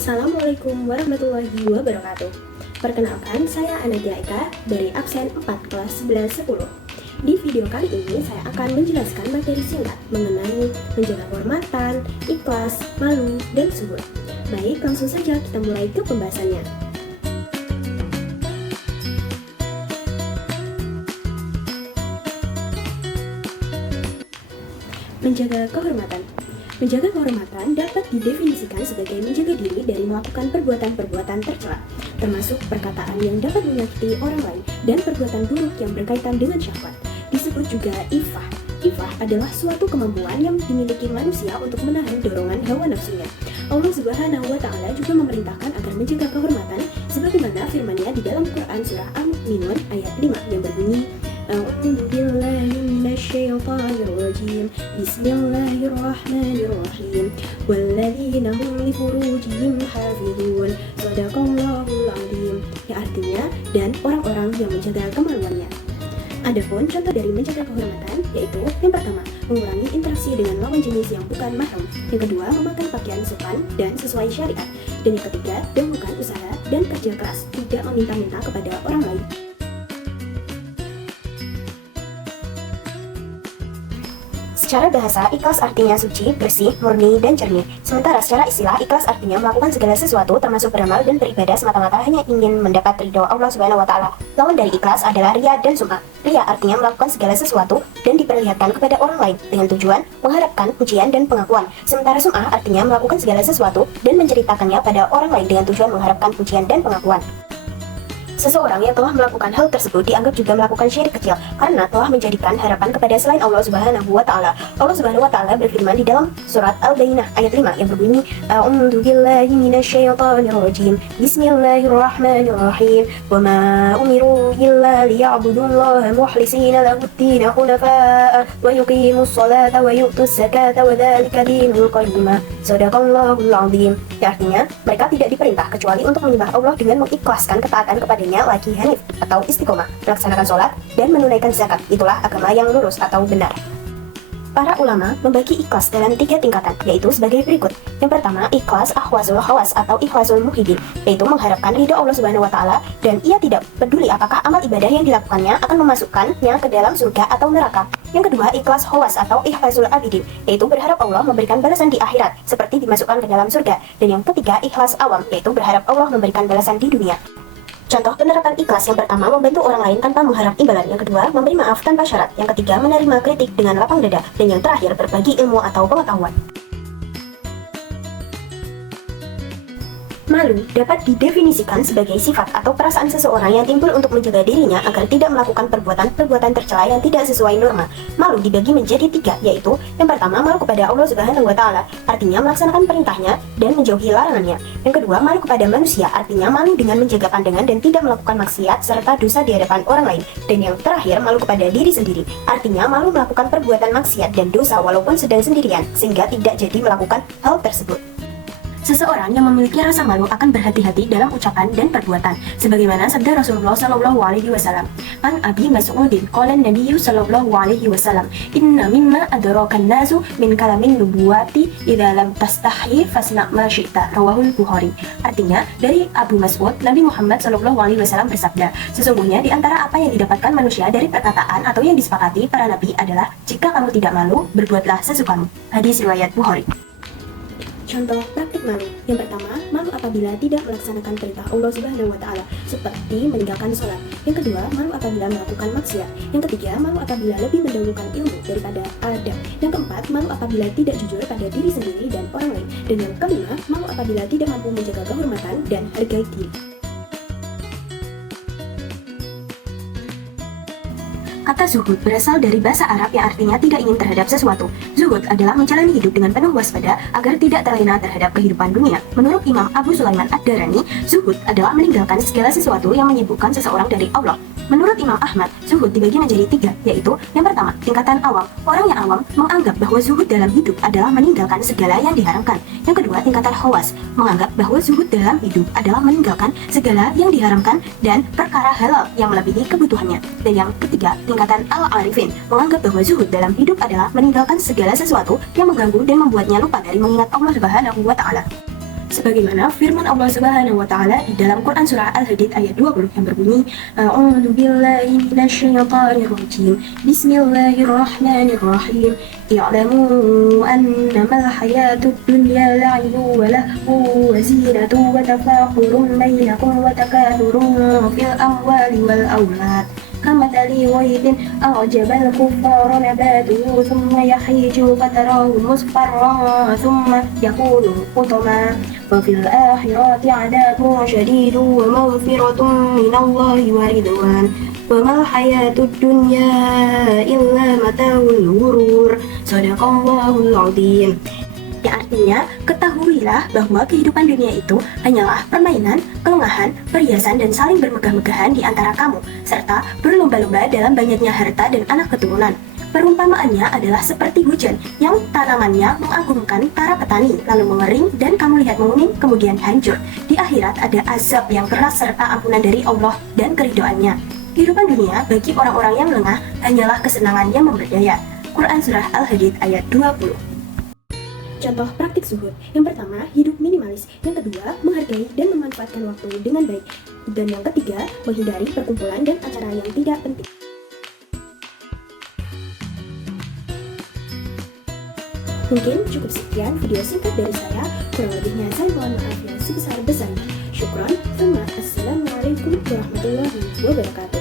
Assalamualaikum warahmatullahi wabarakatuh. Perkenalkan, saya Anadia Eka dari absen 4 kelas 11-10. Di video kali ini saya akan menjelaskan materi singkat mengenai menjaga kehormatan, ikhlas, malu, dan zuhud. Baik, langsung saja kita mulai ke pembahasannya. Menjaga kehormatan. Menjaga kehormatan dapat didefinisikan sebagai menjaga diri dari melakukan perbuatan-perbuatan tercela, termasuk perkataan yang dapat menyakiti orang lain dan perbuatan buruk yang berkaitan dengan syahwat. Disebut juga ifah. Ifah adalah suatu kemampuan yang dimiliki manusia untuk menahan dorongan hawa nafsunya. Allah Subhanahu wa Ta'ala juga memerintahkan agar menjaga kehormatan sebagaimana firman-Nya di dalam Quran surah Al-Mu'minun ayat 5 yang berbunyi, A'udzu billahi minasyaitonir rajim. Bismillahirrahmanirrahim. Walladzina hum li furujihim hafizun. Shadaqallahul azim. Yang artinya dan orang-orang yang menjaga kemaluannya. Adapun contoh dari menjaga kehormatan yaitu yang pertama, mengurangi interaksi dengan lawan jenis yang bukan mahram. Yang kedua, memakai pakaian sopan dan sesuai syariat. Dan yang ketiga, melakukan usaha dan kerja keras, tidak meminta-minta kepada orang lain. Secara bahasa, ikhlas artinya suci, bersih, murni, dan jernih. Sementara secara istilah, ikhlas artinya melakukan segala sesuatu termasuk beramal dan beribadah semata-mata hanya ingin mendapat ridho Allah Subhanahu wa Ta'ala. Lawan dari ikhlas adalah riya dan sum'ah. Riya artinya melakukan segala sesuatu dan diperlihatkan kepada orang lain dengan tujuan mengharapkan pujian dan pengakuan. Sementara sum'ah artinya melakukan segala sesuatu dan menceritakannya pada orang lain dengan tujuan mengharapkan pujian dan pengakuan. Seseorang yang telah melakukan hal tersebut dianggap juga melakukan syirik kecil karena telah menjadikan harapan kepada selain Allah Subhanahu wa Ta'ala. Allah Subhanahu wa Ta'ala berfirman di dalam surat Al-Bayyinah ayat 5 yang berbunyi, A'udzu billahi minasyaitonir rajim. Bismillahirrahmanirrahim. Wa ma umiru illa liya'budullaha mukhlishina lahu-d-din hunafa'a wa yuqimus sholata wa yu'tus zakata wa dzalika dinul qayyimah. Shadaqallahul azim. Artinya, mereka tidak diperintah kecuali untuk menyembah Allah dengan mengikhlaskan ketaatan kepadanya lagi hanif atau istiqomah, melaksanakan sholat, dan menunaikan zakat. Itulah agama yang lurus atau benar. Para ulama membagi ikhlas dalam 3 tingkatan, yaitu sebagai berikut. Yang pertama, ikhlas ahwazul khawas atau ikhlasul muhibin, yaitu mengharapkan ridho Allah Subhanahu wa Ta'ala dan ia tidak peduli apakah amal ibadah yang dilakukannya akan memasukkannya ke dalam surga atau neraka. Yang kedua, ikhlas khawas atau ikhlasul abidin, yaitu berharap Allah memberikan balasan di akhirat seperti dimasukkan ke dalam surga. Dan yang ketiga, ikhlas awam, yaitu berharap Allah memberikan balasan di dunia. Contoh penerapan ikhlas yang pertama, membantu orang lain tanpa mengharap imbalan. Yang kedua, memberi maaf tanpa syarat. Yang ketiga, menerima kritik dengan lapang dada. Dan yang terakhir, berbagi ilmu atau pengetahuan. Malu dapat didefinisikan sebagai sifat atau perasaan seseorang yang timbul untuk menjaga dirinya agar tidak melakukan perbuatan-perbuatan tercela yang tidak sesuai norma. Malu dibagi menjadi 3, yaitu yang pertama, malu kepada Allah Subhanahu wa Ta'ala, artinya melaksanakan perintahnya dan menjauhi larangannya. Yang kedua, malu kepada manusia, artinya malu dengan menjaga pandangan dan tidak melakukan maksiat serta dosa di hadapan orang lain. Dan yang terakhir, malu kepada diri sendiri, artinya malu melakukan perbuatan maksiat dan dosa walaupun sedang sendirian, sehingga tidak jadi melakukan hal tersebut. Seseorang yang memiliki rasa malu akan berhati-hati dalam ucapan dan perbuatan, sebagaimana sabda Rasulullah Shallallahu Alaihi Wasallam. An Abi Mas'udin, qala Nabi Shallallahu Alaihi Wasallam, Inna mimma adrakan nasu min kalamin nubuwati idza lam tastahi fasna ma syi'ta. Rawahul Bukhari. Artinya, dari Abu Mas'ud, Nabi Muhammad Shallallahu Alaihi Wasallam bersabda, sesungguhnya di antara apa yang didapatkan manusia dari perkataan atau yang disepakati para nabi adalah, jika kamu tidak malu, berbuatlah sesukamu. Hadis riwayat Bukhari. Contoh praktik malu. Yang pertama, malu apabila tidak melaksanakan perintah Allah Subhanahu wa Ta'ala, seperti meninggalkan sholat. Yang kedua, malu apabila melakukan maksiat. Yang ketiga, malu apabila lebih mendahulukan ilmu daripada adab. Yang keempat, malu apabila tidak jujur pada diri sendiri dan orang lain. Dan yang kelima, malu apabila tidak mampu menjaga kehormatan dan harga diri. Kata zuhud berasal dari bahasa Arab yang artinya tidak ingin terhadap sesuatu. Zuhud adalah menjalani hidup dengan penuh waspada agar tidak terlena terhadap kehidupan dunia. Menurut Imam Abu Sulaiman Ad-Darani, zuhud adalah meninggalkan segala sesuatu yang menyibukkan seseorang dari Allah. Menurut Imam Ahmad, zuhud dibagi menjadi 3, yaitu yang pertama, tingkatan awam. Orang yang awam menganggap bahwa zuhud dalam hidup adalah meninggalkan segala yang diharamkan. Yang kedua, tingkatan khawas, menganggap bahwa zuhud dalam hidup adalah meninggalkan segala yang diharamkan dan perkara halal yang melebihi kebutuhannya. Dan yang ketiga, tingkatan al-arifin, menganggap bahwa zuhud dalam hidup adalah meninggalkan segala sesuatu yang mengganggu dan membuatnya lupa dari mengingat Allah Subhanahu wa Ta'ala. Sebagaimana firman Allah Subhanahu wa taala di dalam Quran surah Al-Hadid ayat 20 yang berbunyi, A'udzu billahi minasyaitonir rajim. Bismillahirrahmanirrahim. I'lamu annamal hayatud dunya la'ibun wa lahwun wa zinatun wa tafakhurun bainakum wa takathurun fil amwali wal aulad. كمثل غيث أعجب الكفار نباته ثم يهيج فتراه مصفرا ثم يكون حطما وفي الآخرة عذاب شديد ومغفرة من الله ورضوان وما الحياة الدنيا إلا متاع الغرور صدق الله العظيم. Yang artinya, ketahuilah bahwa kehidupan dunia itu hanyalah permainan, kelengahan, perhiasan, dan saling bermegah-megahan di antara kamu, serta berlomba-lomba dalam banyaknya harta dan anak keturunan. Perumpamaannya adalah seperti hujan yang tanamannya mengagumkan para petani, lalu mengering dan kamu lihat menguning kemudian hancur. Di akhirat ada azab yang keras serta ampunan dari Allah dan keridhoannya. Kehidupan dunia bagi orang-orang yang lengah hanyalah kesenangan yang memberdaya. Quran Surah Al-Hadid ayat 20. Contoh praktik zuhud. Yang pertama, hidup minimalis. Yang kedua, menghargai dan memanfaatkan waktu dengan baik. Dan yang ketiga, menghindari perkumpulan dan acara yang tidak penting. Mungkin cukup sekian video singkat dari saya. Kurang lebihnya saya mohon maaf yang sebesar-besarnya. Syukron. Assalamualaikum warahmatullahi wabarakatuh.